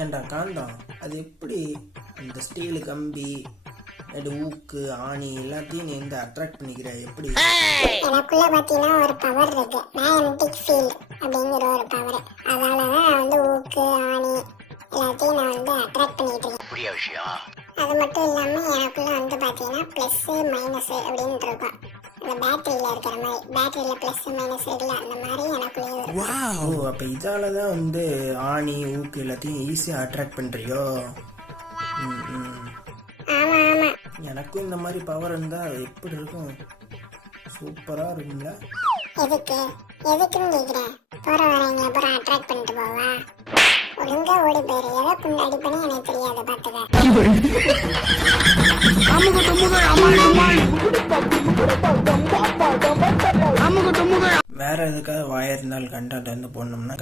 ஏண்டா காந்தம், அது எப்படி அந்த ஸ்டீலு கம்பி ஊக்கு ஆணி எல்லாத்தையும் நீ வந்து அட்ராக்ட் பண்ணிக்கிற எப்படி? எனக்குள்ள பாத்தீங்கன்னா ஒரு பவர் இருக்கு, மேக்னெட்டிக் ஃபீல்ட் அப்படிங்கிற ஒரு பவர். அதனாலதான் நான் வந்து ஊக்கு ஆணி எல்லாத்தையும் நான் வந்து அட்ராக்ட் பண்ணிட்டு இருக்கேன். அது மட்டும் இல்லாம எனக்குள்ள வந்து பாத்தீங்கன்னா பிளஸ் மைனஸ் அப்படின்னு இருக்கும். அந்த பேட்டரியில இருக்கிற மாதிரி, பேட்டரியில பிளஸ் மைனஸ் இருக்குல்ல, அந்த மாதிரி எனக்குள்ளேயே இருக்கும். ஓ, அப்ப இதாலதான் வந்து ஆணி ஊக்கு எல்லாத்தையும் ஈஸியா அட்ராக்ட் பண்றியோ? ஆமா ஆமா. எனக்கும் இந்த மாதிரி பவர் இருந்தா எப்படி இருக்கும்? சூப்பரா இருக்கும்ல. எதுக்குன்னு கேக்குறேன். போற வரவங்களை பூரா அட்ராக்ட் பண்ணிட்டு போவா? ஒழுங்கா ஓடி போயிரு. எதை கொண்டு அடிப்பனே எனக்கு தெரியாது, பாத்துக்க. வேற எதுக்காவது வாயிருந்தால் கண்டாட்டு வந்து போடணும்னா